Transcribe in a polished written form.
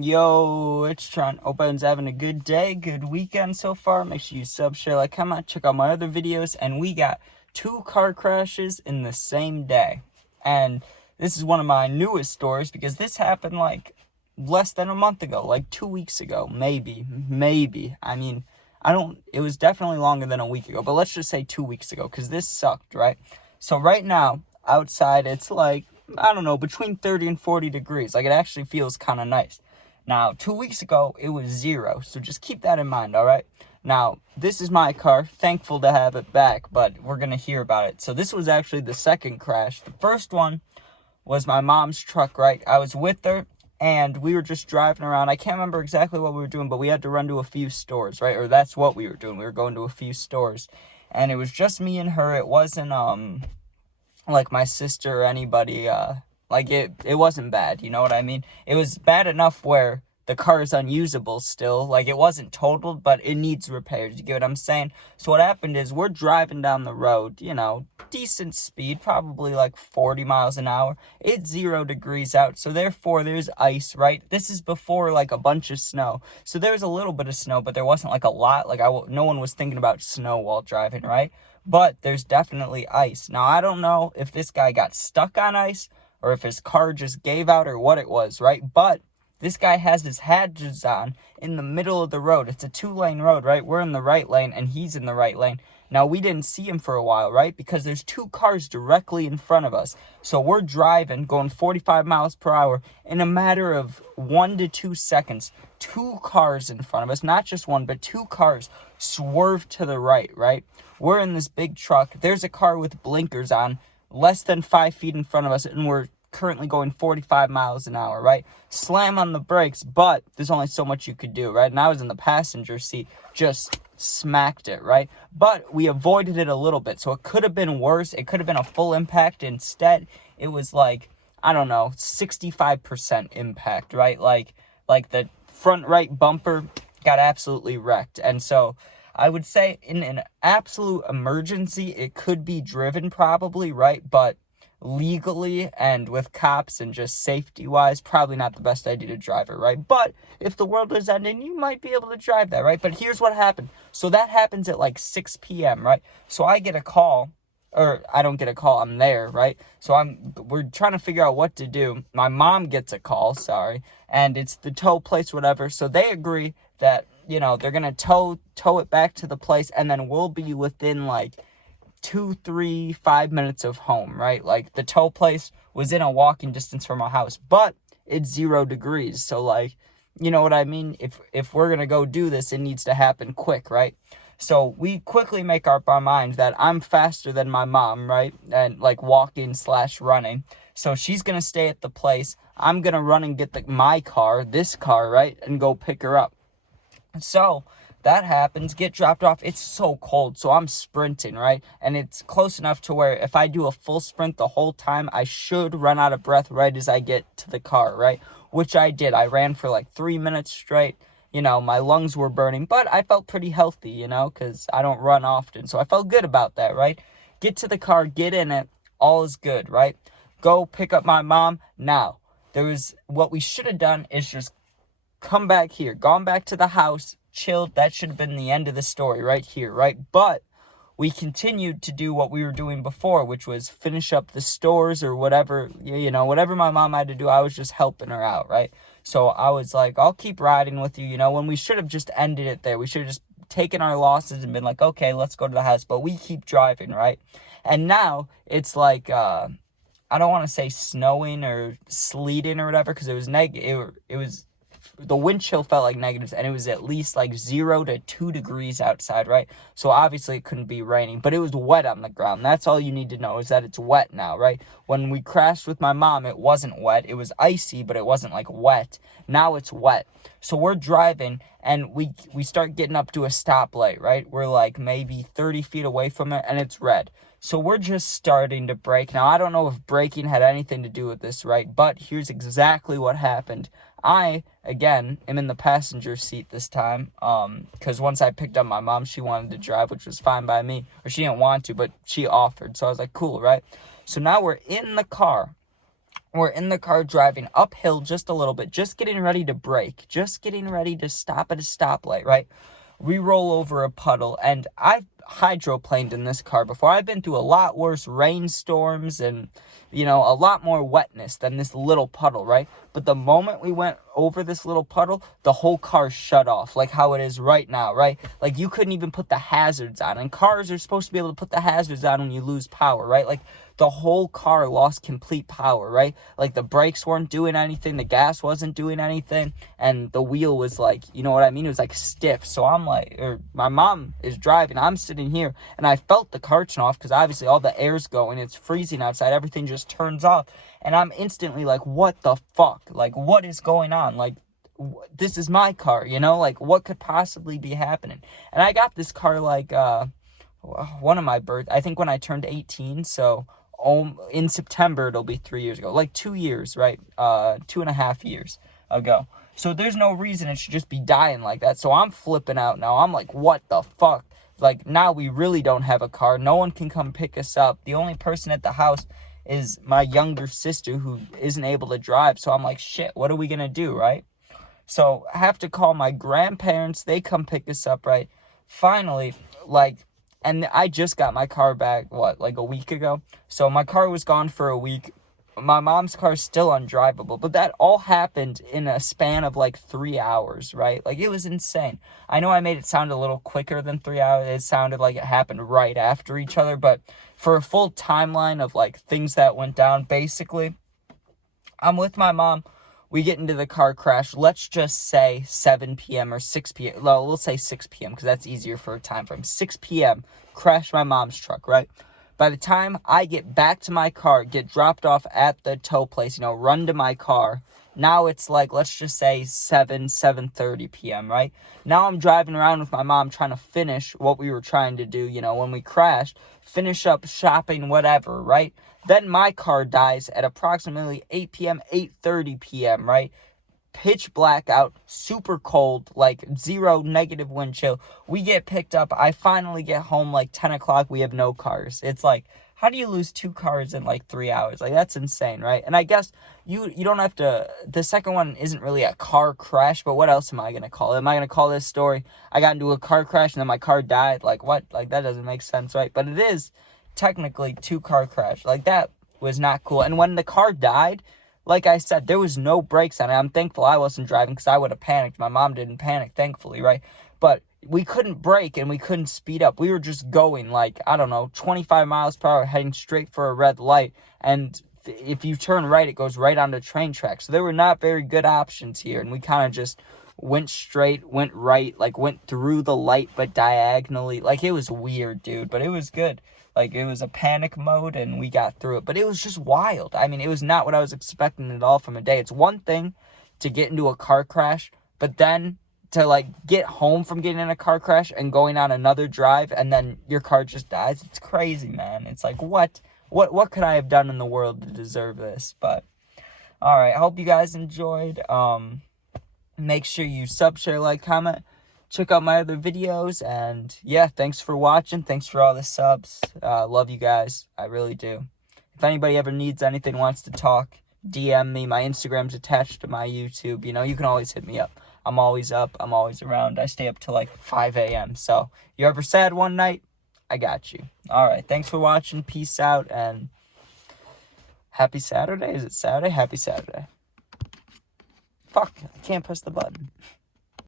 Yo, it's Tron. Hope everyone's having a good day, good weekend so far. Make sure you sub, share, like, comment, check out my other videos. And we got 2 car crashes in the same day. And this is one of my newest stories because this happened like less than a month ago, like 2 weeks ago, maybe. It was definitely longer than a week ago, but let's just say 2 weeks ago because this sucked, right? So right now, outside, it's like, I don't know, between 30 and 40 degrees. Like, it actually feels kind of nice. Now, 2 weeks ago, it was 0, so just keep that in mind, all right? Now, this is my car. Thankful to have it back, but we're going to hear about it. So this was actually the second crash. The first one was my mom's truck, right? I was with her, and we were just driving around. I can't remember exactly what we were doing, but we had to run to a few stores, right? Or that's what we were doing. We were going to a few stores, and it was just me and her. It wasn't, like my sister or anybody, it wasn't bad, you know what I mean? It was bad enough where the car is unusable still, like it wasn't totaled, but it needs repairs, you get what I'm saying? So what happened is we're driving down the road, decent speed, probably like 40 miles an hour. It's 0 degrees out, so therefore there's ice, right? This is before like a bunch of snow, so there was a little bit of snow, but there wasn't like a lot. Like no one was thinking about snow while driving, right? But there's definitely ice. Now, I don't know if this guy got stuck on ice or if his car just gave out or what it was, right? But this guy has his hazards on in the middle of the road. It's a 2-lane road, right? We're in the right lane and he's in the right lane. Now, we didn't see him for a while, right? Because there's 2 cars directly in front of us. So we're driving, going 45 miles per hour. In a matter of 1 to 2 seconds, 2 cars in front of us, not just one, but 2 cars swerved to the right, right? We're in this big truck. There's a car with blinkers on, less than 5 feet in front of us, and we're currently going 45 miles an hour, right? Slam on the brakes, but there's only so much you could do, right? And I was in the passenger seat, just smacked it, right? But we avoided it a little bit, so it could have been worse. It could have been a full impact. Instead, it was like, I don't know, 65% impact, right? Like the front right bumper got absolutely wrecked. And so I would say in an absolute emergency, it could be driven probably, right? But legally and with cops and just safety-wise, probably not the best idea to drive it, right? But if the world is ending, you might be able to drive that, right? But here's what happened. So that happens at like 6 p.m., right? So I get a call, or I don't get a call, I'm there, right? So we're trying to figure out what to do. My mom gets a call, and it's the tow place, whatever. So they agree that, they're going to tow it back to the place, and then we'll be within like 2, 3, 5 minutes of home, right? Like the tow place was in a walking distance from our house, but it's 0 degrees. So like, you know what I mean? If we're going to go do this, it needs to happen quick, right? So we quickly make up our mind that I'm faster than my mom, right? And like walking/running. So she's going to stay at the place. I'm going to run and get this car, right? And go pick her up. So that happens, get dropped off. It's so cold, so I'm sprinting, right? And it's close enough to where if I do a full sprint the whole time, I should run out of breath right as I get to the car, right? Which I did. I ran for like 3 minutes straight. My lungs were burning, but I felt pretty healthy, because I don't run often. So I felt good about that, right? Get to the car, get in it, all is good, right? Go pick up my mom. Now, what we should have done is just come back here, gone back to the house, chilled. That should have been the end of the story right here, right? But we continued to do what we were doing before, which was finish up the stores or whatever, whatever my mom had to do. I was just helping her out, right? So I was like, I'll keep riding with you, when we should have just ended it there. We should have just taken our losses and been like, okay, let's go to the house. But we keep driving, right? And now it's like, I don't want to say snowing or sleeting or whatever, because it was the wind chill felt like negatives, and it was at least like 0 to 2 degrees outside, right? So obviously it couldn't be raining, but it was wet on the ground. That's all you need to know, is that it's wet now, right? When we crashed with my mom, it wasn't wet. It was icy, but it wasn't like wet. Now it's wet. So we're driving, and we start getting up to a stoplight, right? We're like maybe 30 feet away from it, and it's red. So we're just starting to brake. Now, I don't know if braking had anything to do with this, right? But here's exactly what happened. I, again, am in the passenger seat this time, because once I picked up my mom, she wanted to drive, which was fine by me. Or she didn't want to, but she offered. So I was like, cool, right? So now we're in the car. We're in the car driving uphill just a little bit, just getting ready to brake, just getting ready to stop at a stoplight, right? We roll over a puddle, and I've hydroplaned in this car before. I've been through a lot worse rainstorms and, a lot more wetness than this little puddle, right? But the moment we went over this little puddle, the whole car shut off, like how it is right now, right? Like, you couldn't even put the hazards on, and cars are supposed to be able to put the hazards on when you lose power, right? Like, the whole car lost complete power, right? Like, the brakes weren't doing anything, the gas wasn't doing anything, and the wheel was like, you know what I mean? It was like stiff. So I'm like, my mom is driving, I'm sitting here, and I felt the car turn off because obviously all the air's going, it's freezing outside, everything just turns off, and I'm instantly like, what the fuck? Like, what is going on? Like, this is my car, like, what could possibly be happening? And I got this car like one of my I think when I turned 18, so in September it'll be 3 years ago, like 2 years, right? 2.5 years ago. So there's no reason it should just be dying like that. So I'm flipping out now. I'm like, what the fuck? Like, now we really don't have a car. No one can come pick us up. The only person at the house is my younger sister who isn't able to drive. So I'm like, shit, what are we gonna do, right? So I have to call my grandparents. They come pick us up, right? Finally, and I just got my car back, like a week ago? So my car was gone for a week. My mom's car is still undrivable, but that all happened in a span of like 3 hours, right? Like, it was insane. I know I made it sound a little quicker than 3 hours. It sounded like it happened right after each other, but for a full timeline of like things that went down, basically, I'm with my mom. We get into the car crash. Let's just say 7 p.m. or 6 p.m. Well, we'll say 6 p.m. because that's easier for a time frame. 6 p.m. Crash my mom's truck, right? By the time I get back to my car, get dropped off at the tow place, run to my car, now it's like, let's just say 7:30 p.m., right? Now I'm driving around with my mom trying to finish what we were trying to do, when we crashed, finish up shopping, whatever, right? Then my car dies at approximately 8 p.m., 8:30 p.m., right? Pitch black out, super cold, like 0 negative wind chill. We get picked up. I finally get home like 10 o'clock. We have no cars. It's like, how do you lose 2 cars in like 3 hours? Like, that's insane, right? And I guess you don't have to, the second one isn't really a car crash, but what else am I going to call it? Am I going to call this story, I got into a car crash and then my car died? Like, what? Like, that doesn't make sense, right? But it is technically 2 car crash. Like, that was not cool. And when the car died, like I said, there was no brakes on it. I'm thankful I wasn't driving because I would have panicked. My mom didn't panic, thankfully, right? But we couldn't brake and we couldn't speed up. We were just going like, 25 miles per hour, heading straight for a red light. And if you turn right, it goes right onto train tracks. So there were not very good options here. And we kind of just went straight, went right, like went through the light, but diagonally. Like, it was weird, dude, but it was good. Like, it was a panic mode, and we got through it. But it was just wild. I mean, it was not what I was expecting at all from a day. It's one thing to get into a car crash, but then to, like, get home from getting in a car crash and going on another drive, and then your car just dies. It's crazy, man. It's like, what could I have done in the world to deserve this? But, all right, I hope you guys enjoyed. Make sure you sub, share, like, comment. Check out my other videos, and yeah, thanks for watching. Thanks for all the subs. Love you guys. I really do. If anybody ever needs anything, wants to talk, DM me. My Instagram's attached to my YouTube. You can always hit me up. I'm always up. I'm always around. I stay up till like 5 a.m. So, you ever sad one night? I got you. All right. Thanks for watching. Peace out, and happy Saturday. Is it Saturday? Happy Saturday. Fuck, I can't press the button.